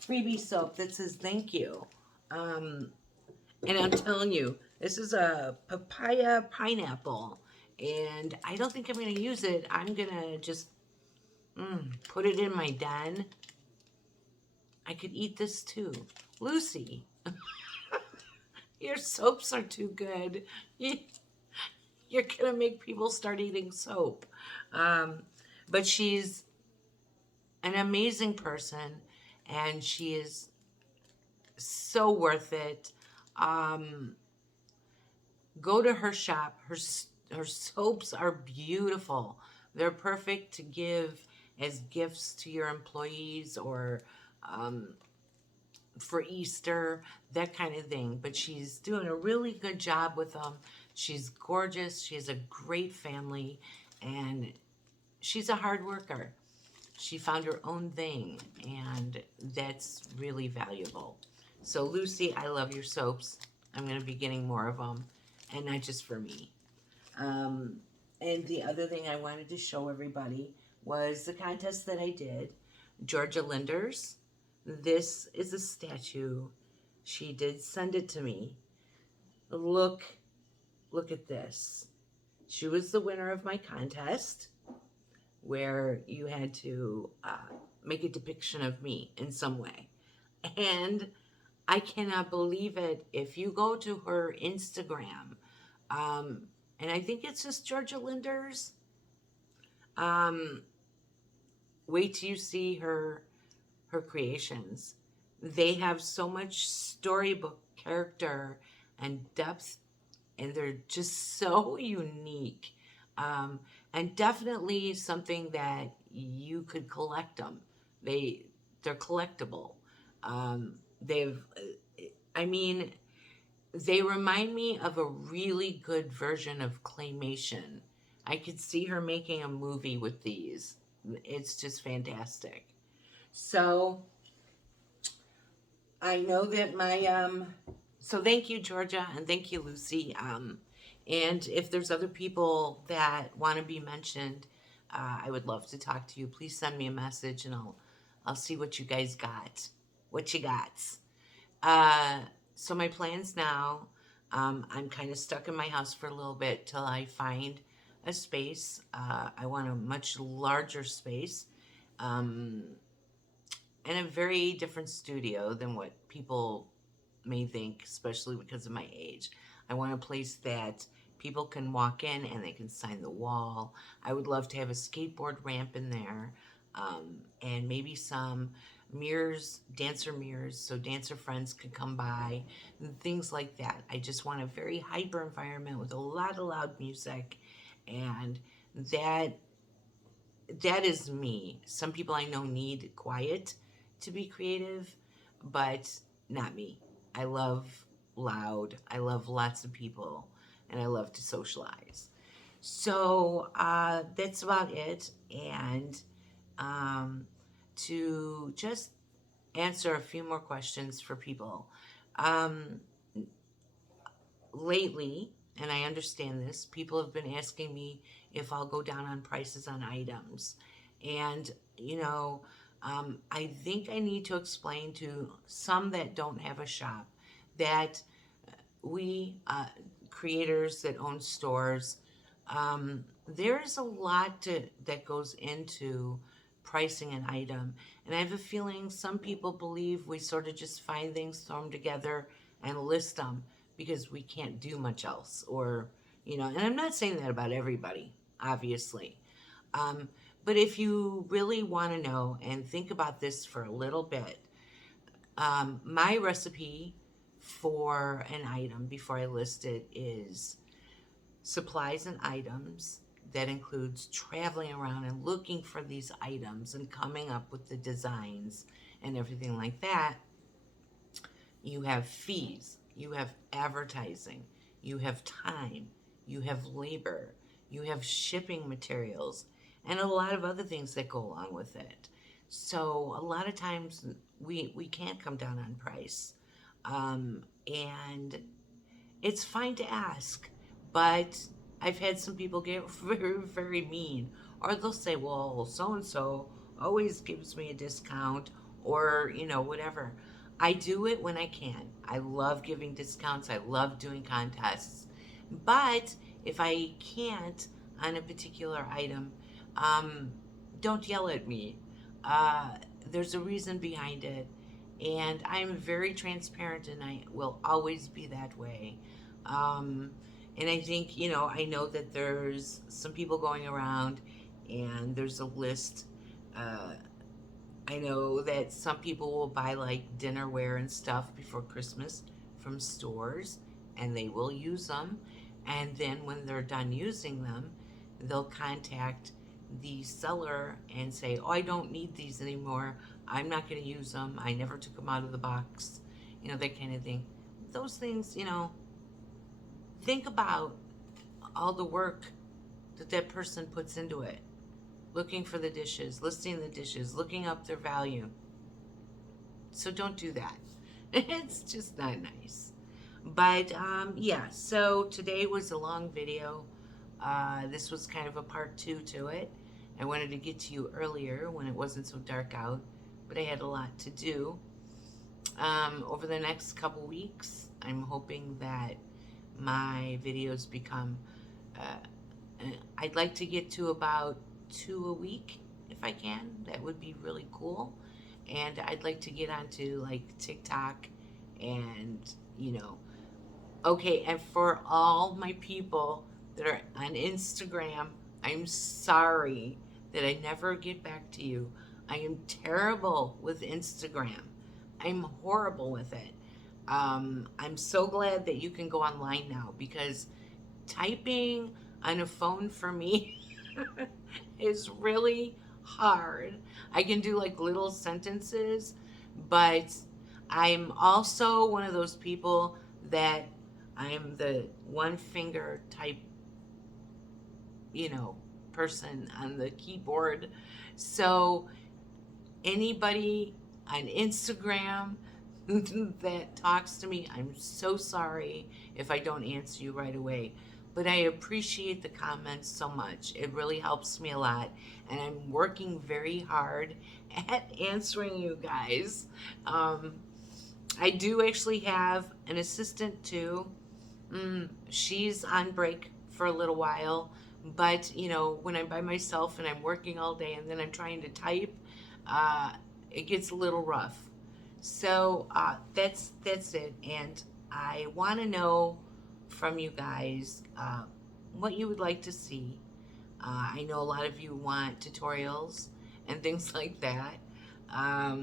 freebie soap that says thank you. And I'm telling you, this is a papaya pineapple. And I don't think I'm going to use it. I'm going to just put it in my den. I could eat this too. Lucy, your soaps are too good. You're going to make people start eating soap. But she's an amazing person, and she is so worth it. Go to her shop. Her soaps are beautiful. They're perfect to give as gifts to your employees or for Easter, that kind of thing. But she's doing a really good job with them. She's gorgeous. She has a great family, and she's a hard worker. she found her own thing, and that's really valuable. So Lucy, I love your soaps. I'm going to be getting more of them, and not just for me. And the other thing I wanted to show everybody was the contest that I did. Georgia Linders. This is a statue. She did send it to me. Look at this. She was the winner of my contest, where you had to make a depiction of me in some way. And I cannot believe it. If you go to her Instagram, and I think it's just Georgia Linders, um, wait till you see her creations. They have so much storybook character and depth, and they're just so unique. And definitely something that you could collect them. They're collectible. They've, I mean, they remind me of a really good version of claymation. I could see her making a movie with these. It's just fantastic. So I know that so thank you, Georgia, and thank you, Lucy. And if there's other people that want to be mentioned, I would love to talk to you. Please send me a message, and I'll see what you guys got. What you got? So my plans now, I'm kind of stuck in my house for a little bit till I find a space. I want a much larger space. And a very different studio than what people may think, especially because of my age. I want a place that people can walk in and they can sign the wall. I would love to have a skateboard ramp in there, and maybe some mirrors, dancer mirrors, so dancer friends could come by, and things like that. I just want a very hyper environment with a lot of loud music, and that is me. Some people I know need quiet to be creative, but not me. I love loud. I love lots of people, and I love to socialize. So that's about it. And to just answer a few more questions for people. Um, Lately, and I understand this, people have been asking me if I'll go down on prices on items. And, I think I need to explain to some that don't have a shop that we, creators that own stores, there's a lot that goes into pricing an item. And I have a feeling some people believe we sort of just find things, throw them together, and list them because we can't do much else. And I'm not saying that about everybody, obviously. Um, but if you really want to know and think about this for a little bit, my recipe for an item before I list it is supplies and items. That includes traveling around and looking for these items and coming up with the designs and everything like that. You have fees, you have advertising, you have time, you have labor, you have shipping materials, and a lot of other things that go along with it. So a lot of times we can't come down on price. And it's fine to ask, but I've had some people get very, very mean. Or they'll say, well, so and so always gives me a discount, or, whatever. I do it when I can. I love giving discounts, I love doing contests. But if I can't on a particular item, um, don't yell at me. Uh, there's a reason behind it, and I'm very transparent, and I will always be that way. Um, and I think, I know that there's some people going around, and there's a list. Uh, I know that some people will buy like dinnerware and stuff before Christmas from stores, and they will use them. And then when they're done using them, they'll contact the seller and say, oh, I don't need these anymore. I'm not going to use them. I never took them out of the box. That kind of thing. Those things, think about all the work that person puts into it. looking for the dishes, listing the dishes, looking up their value. So don't do that. It's just not nice. But yeah, so today was a long video. This was kind of a part 2 to it. I wanted to get to you earlier when it wasn't so dark out, but I had a lot to do. Over the next couple weeks, I'm hoping that my videos become, I'd like to get to about 2 a week if I can. That would be really cool. And I'd like to get onto like TikTok and, you know, okay, and for all my people that are on Instagram, I'm sorry that I never get back to you. I am terrible with Instagram. I'm horrible with it. I'm so glad that you can go online now, because typing on a phone for me is really hard. I can do like little sentences, but I'm also one of those people that I'm the one finger type, you know, person on the keyboard. So anybody on Instagram that talks to me, I'm so sorry if I don't answer you right away. But I appreciate the comments so much. It really helps me a lot. And I'm working very hard at answering you guys. I do actually have an assistant too. She's on break for a little while. But, you know, when I'm by myself and I'm working all day and then I'm trying to type, it gets a little rough. So that's it. And I want to know from you guys what you would like to see. I know a lot of you want tutorials and things like that. I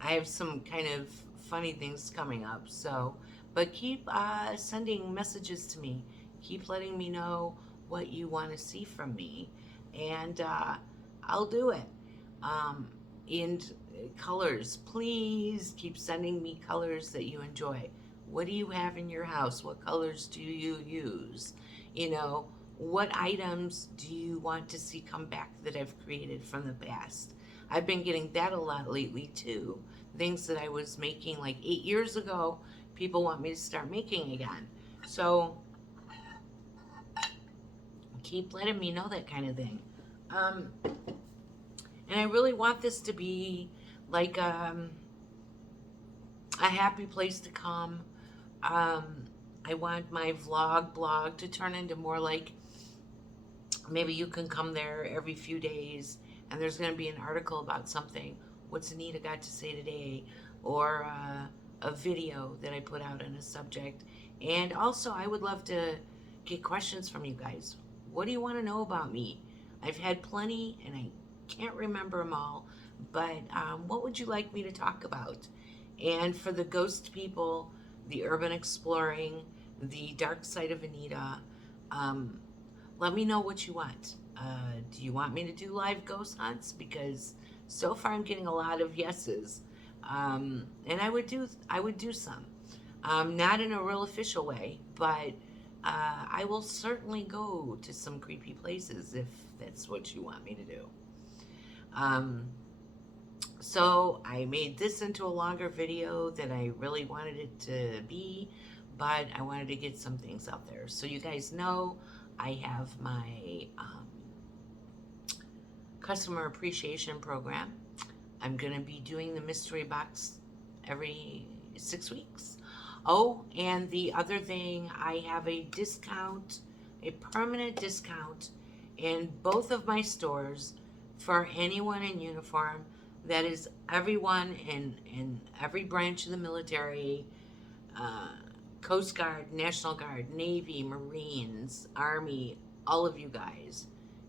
have some kind of funny things coming up. So, but keep sending messages to me. Keep letting me know what you want to see from me, and I'll do it. And colors, please keep sending me colors that you enjoy. What do you have in your house? What colors do you use? You know, what items do you want to see come back that I've created from the past? I've been getting that a lot lately too. Things that I was making like 8 years ago, people want me to start making again. So keep letting me know that kind of thing. And I really want this to be like a happy place to come. I want my blog to turn into more like, maybe you can come there every few days and there's going to be an article about something. What's Anita got to say today? Or a video that I put out on a subject. And also, I would love to get questions from you guys. What do you want to know about me? I've had plenty and I can't remember them all, but what would you like me to talk about? And for the ghost people, the urban exploring, the dark side of Anita, let me know what you want. Do you want me to do live ghost hunts? Because so far I'm getting a lot of yeses, and I would do some, not in a real official way, but I will certainly go to some creepy places if that's what you want me to do. So I made this into a longer video than I really wanted it to be, but I wanted to get some things out there. So you guys know I have my customer appreciation program. I'm going to be doing the mystery box every 6 weeks. Oh, and the other thing, I have a discount, a permanent discount in both of my stores for anyone in uniform. That is everyone in every branch of the military, Coast Guard, National Guard, Navy, Marines, Army, all of you guys,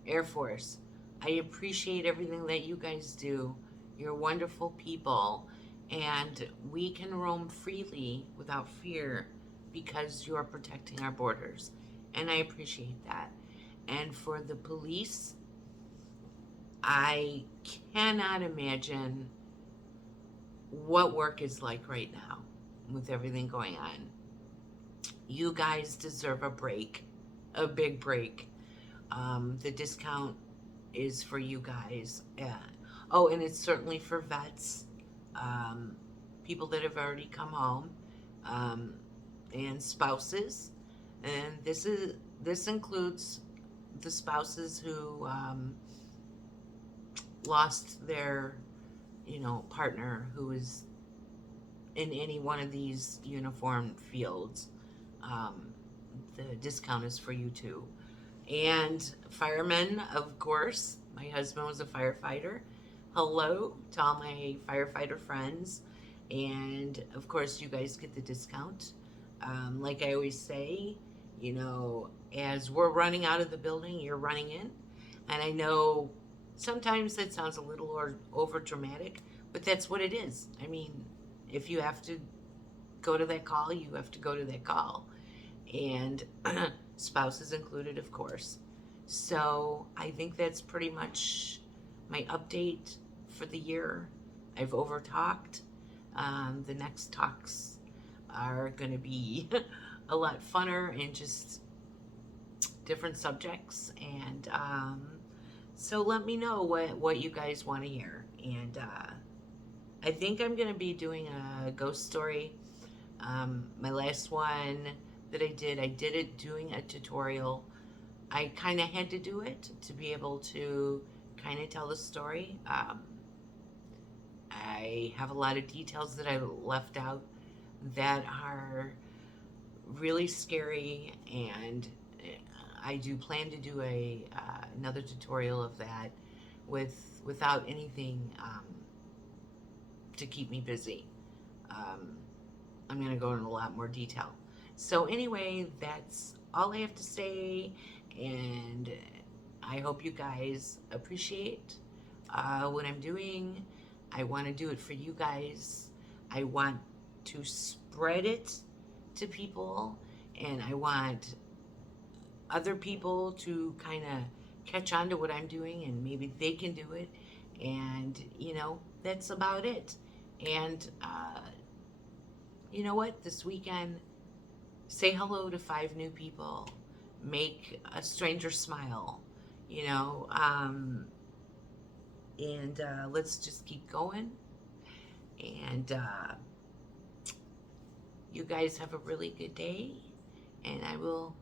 Air Force. I appreciate everything that you guys do. You're wonderful people, and we can roam freely without fear because you are protecting our borders, and I appreciate that. And for the police, I cannot imagine what work is like right now with everything going on. You guys deserve a break, a big break. The discount is for you guys. Oh, and it's certainly for vets, um, people that have already come home, um, and spouses. And this includes the spouses who lost their, partner who is in any one of these uniform fields. Um, the discount is for you too. And firemen, of course. My husband was a firefighter. Hello to all my firefighter friends. And of course, you guys get the discount. Like I always say, as we're running out of the building, you're running in. And I know sometimes that sounds a little over dramatic, but that's what it is. I mean, if you have to go to that call, you have to go to that call. And spouses included, of course. So I think that's pretty much my update for the year. I've over talked. The next talks are going to be a lot funner and just different subjects. And so let me know what you guys want to hear. And I think I'm going to be doing a ghost story. My last one that I did it doing a tutorial. I kind of had to do it to be able to kind of tell the story. I have a lot of details that I left out that are really scary, and I do plan to do another tutorial of that without anything to keep me busy. I'm going to go into a lot more detail. So anyway, that's all I have to say, and I hope you guys appreciate what I'm doing. I want to do it for you guys. I want to spread it to people, and I want other people to kind of catch on to what I'm doing, and maybe they can do it. And, that's about it. And, you know what? This weekend, say hello to 5 new people. Make a stranger smile, and let's just keep going. And you guys have a really good day, and I will